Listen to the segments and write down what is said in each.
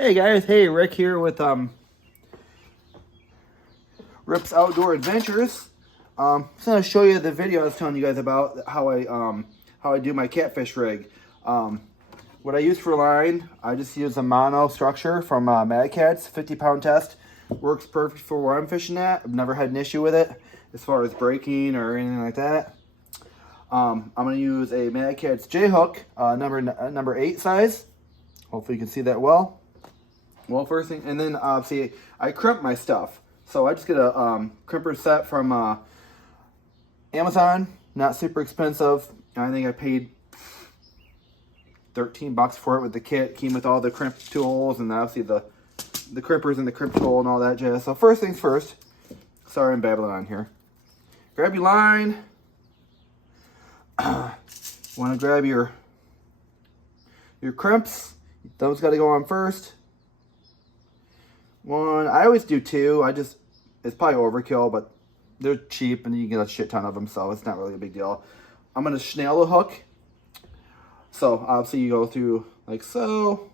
Hey guys, hey, Rick here with Rip's Outdoor Adventures. Just gonna show you the video I was telling you guys about how I do my catfish rig. What I use for line, I just use a mono structure from Mad Catz, 50-pound test. Works perfect for where I'm fishing at. I've never had an issue with it as far as breaking or anything like that. I'm gonna use a Mad Catz J hook, number 8 size. Hopefully you can see that well. Well, first thing, and then see, I crimp my stuff. So I just get a crimper set from Amazon. Not super expensive. I think I paid $13 for it with the kit. Came with all the crimp tools and obviously the crimpers and the crimp tool and all that jazz. So first things first. Sorry, I'm babbling on here. Grab your line. Want to grab your crimps. Those got to go on first. One, I always do 2. It's probably overkill, but they're cheap and you get a shit ton of them, so it's not really a big deal. I'm going to snail the hook. So obviously you go through like so.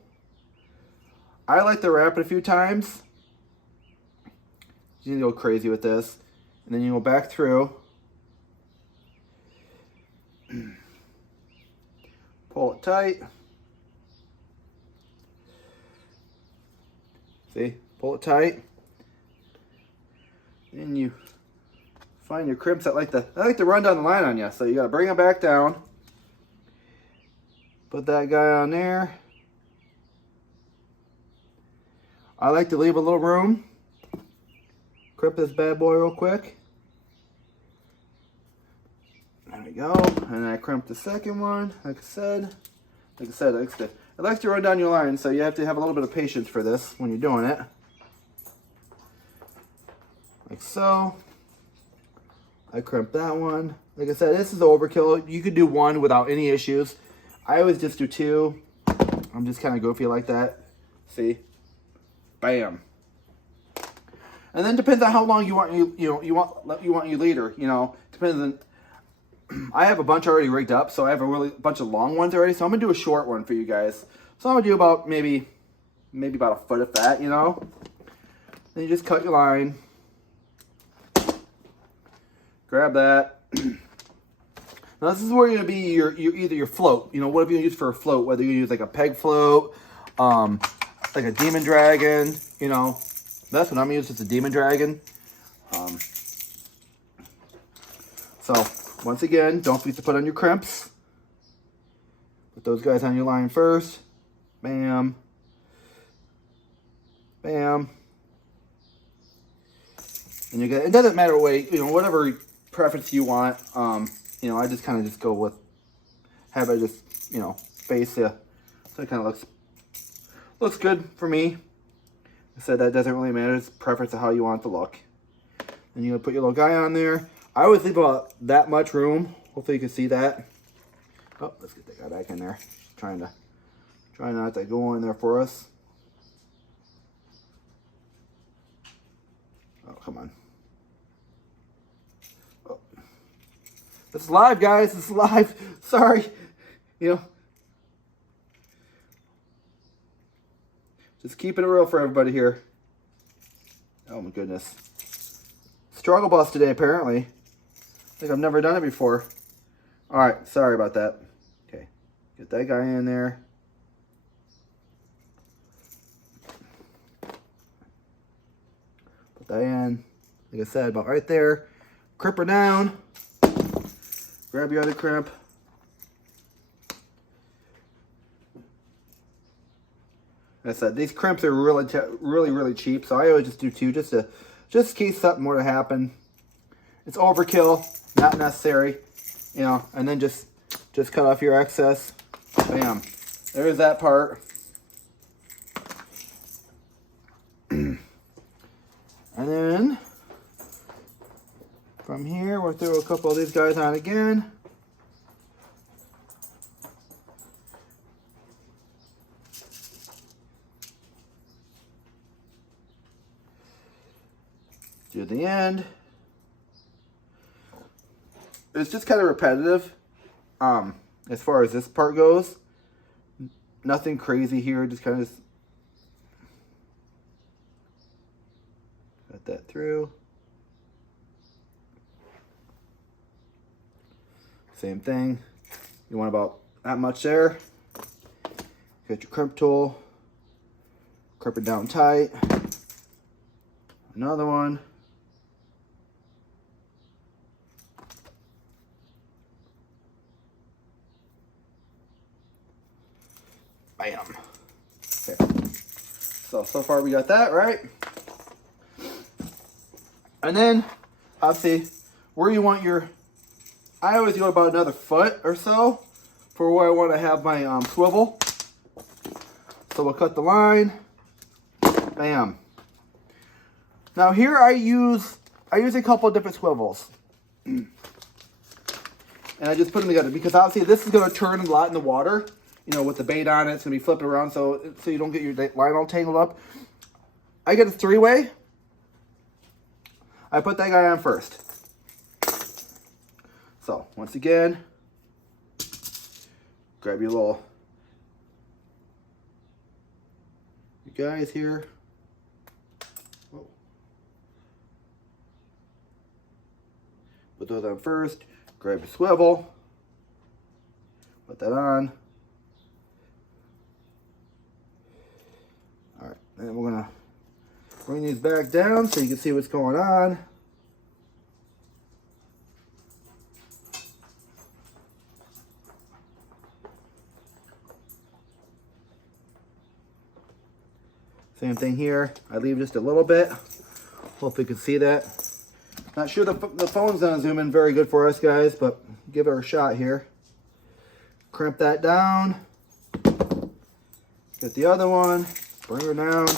I like to wrap it a few times. You need to go crazy with this. And then you go back through. Pull it tight. See? Pull it tight. And you find your crimps that like to run down the line on you. So you gotta bring them back down. Put that guy on there. I like to leave a little room. Crimp this bad boy real quick. There we go. And I crimp the second one. Like I said, it likes to run down your line, so you have to have a little bit of patience for this when you're doing it. Like so. I crimp that one. Like I said, this is overkill. You could do 1 without any issues. I always just do 2. I'm just kind of goofy like that. See? Bam. And then depends on how long you want you want your leader. You know, depends on. I have a bunch already rigged up, so I have a bunch of long ones already. So I'm gonna do a short one for you guys. So I'm gonna do about maybe about a foot of that, you know. Then you just cut your line. Grab that. Now this is where you're gonna be either your float. You know, whatever you use for a float, whether you use like a peg float, like a demon dragon. You know, that's what I'm gonna use. It's a demon dragon. So. Once again, don't forget to put on your crimps. Put those guys on your line first. Bam. Bam. And you get, it doesn't matter what, whatever preference you want. I just kind of just go with, have it just, face you. So it kind of looks good for me. I said that doesn't really matter. It's preference of how you want it to look. Then you're going to put your little guy on there. I always leave about that much room. Hopefully you can see that. Oh, let's get that guy back in there. Try not to go in there for us. Oh, come on. Oh. This is live, guys. This is live. Sorry. Just keeping it real for everybody here. Oh my goodness. Struggle bus today, apparently. I think I've never done it before. Alright, sorry about that. Okay, get that guy in there. Put that in. Like I said, about right there. Crimp her down. Grab your other crimp. Like I said, these crimps are really cheap, so I always just do 2 just in case something were to happen. It's overkill, not necessary, and then just cut off your excess. Bam. There's that part. And then from here, we'll throw a couple of these guys on again. To the end. It's just kind of repetitive as far as this part goes. Nothing crazy here, just kind of put that through. Same thing. You want about that much there. Get your crimp tool. Crimp it down tight. Another one. Bam. Okay. So far we got that, right? And then, obviously, where you want your... I always go about another foot or so for where I want to have my swivel. So we'll cut the line. Bam. Now here I use a couple of different swivels. And I just put them together because obviously this is going to turn a lot in the water. You know, with the bait on it, it's going to be flipping around so you don't get your line all tangled up. I get a 3-way. I put that guy on first. So, once again, grab your little, you guys here. Whoa. Put those on first. Grab your swivel. Put that on. Alright, and we're going to bring these back down so you can see what's going on. Same thing here. I leave just a little bit. Hopefully you can see that. Not sure the phone's gonna zoom in very good for us guys, but give it a shot here. Crimp that down. Get the other one. Bring her down.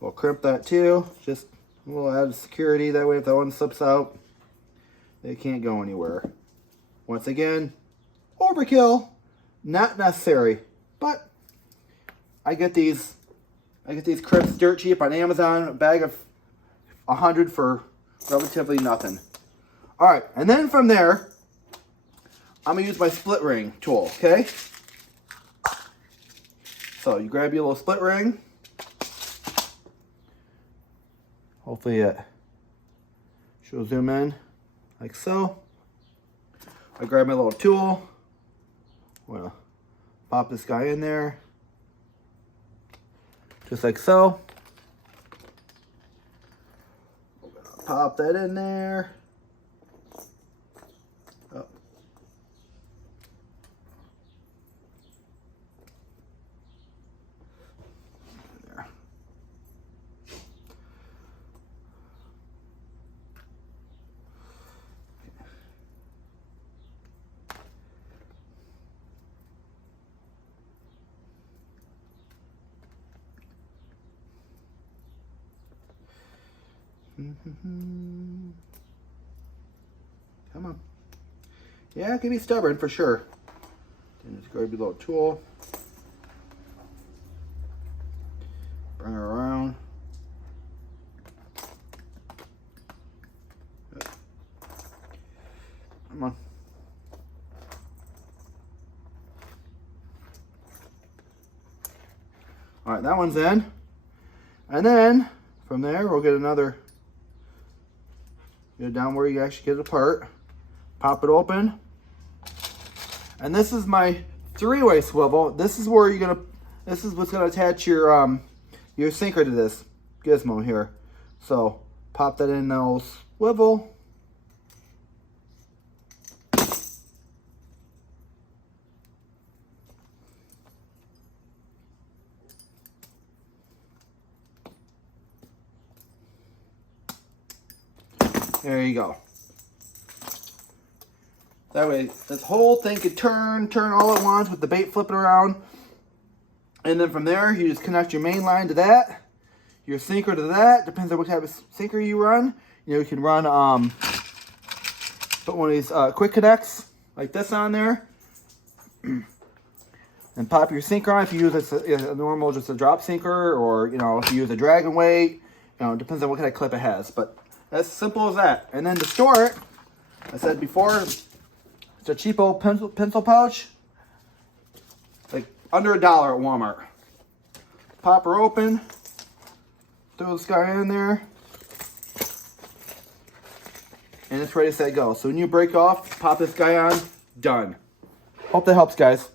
We'll crimp that too. Just a little added security. That way if that one slips out, they can't go anywhere. Once again, overkill. Not necessary. But I get these crimps dirt cheap on Amazon. A bag of 100 for relatively nothing. Alright, and then from there, I'm going to use my split ring tool, okay? So you grab your little split ring. Hopefully it should zoom in like so. I grab my little tool. I'm going to pop this guy in there. Just like so. Pop that in there. Oh. There. Come on. Yeah, it can be stubborn for sure. Then just grab your little tool. Bring her around. Come on. Alright, that one's in. And then, from there, we'll get another... Get it down where you actually get it apart. Pop it open. And this is my 3-way swivel. This is where this is what's gonna attach your sinker to this gizmo here. So pop that in the swivel. There you go. That way, this whole thing could turn all at once with the bait flipping around. And then from there, you just connect your main line to that, your sinker to that. Depends on what type of sinker you run. You know, you can run, put one of these quick connects like this on there. And pop your sinker on if you use a normal, just a drop sinker, or, you know, if you use a dragon weight. You know, it depends on what kind of clip it has. But as simple as that. And then to store it, I said before, it's a cheapo pencil pouch. Like under $1 at Walmart. Pop her open. Throw this guy in there. and it's ready, set, go. So when you break off, pop this guy on, done. Hope that helps, guys.